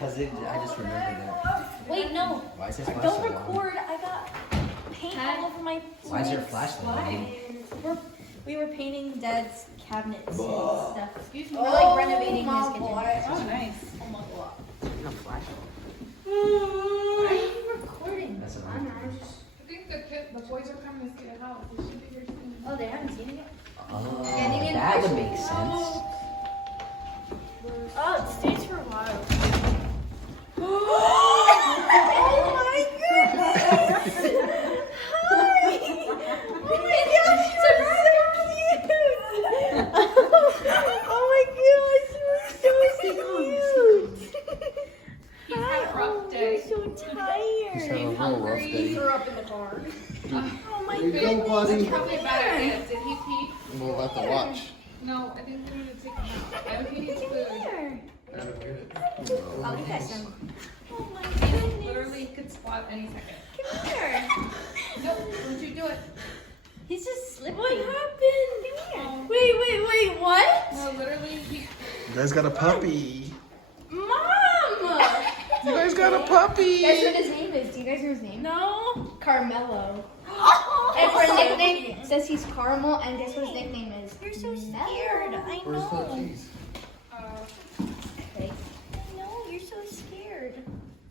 Because I just remembered that. Wait, no. Why is his flashlight Don't on? record. I got paint all over my Why is your flashlight on? We were painting Dad's cabinets and stuff. Excuse me. We're like renovating his kitchen. Oh, nice. Oh my god. No flashlight. Why are you recording? That's I don't know. I think the boys are coming to see the house. They should be here soon. Oh, they haven't seen it yet? Oh, Getting in that would person. make sense. Oh, it stays for a while. Oh my goodness! Hi! Oh my gosh, you're so cute! Oh my gosh, you're so cute! He's had a rough day. You're so tired. Are you hungry? He threw up in the car. Oh my There you goodness. go, buddy. That's probably a bad idea. Did he pee? We'll have to watch. No, I think we need to take him out. I think he needs food. Here. Oh, You guys know. Oh my He goodness. literally could spot any second. Come here. Nope, don't you do it. He's just slipping. What happened? Oh. Wait, what? No, literally, he. You guys got a puppy. Mom! You guys got a puppy. Guess what his name is? Do you guys know his name? No. Carmelo. And for a nickname, it says he's Caramel, and guess what his nickname is? You're so scared. I Where's the know. cheese? Okay. I know, you're so scared.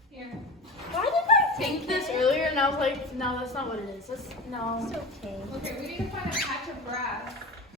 Here. Why did I Think this earlier, and I was like, no, that's not what it is. No. It's okay. Okay, we need to find a patch of grass.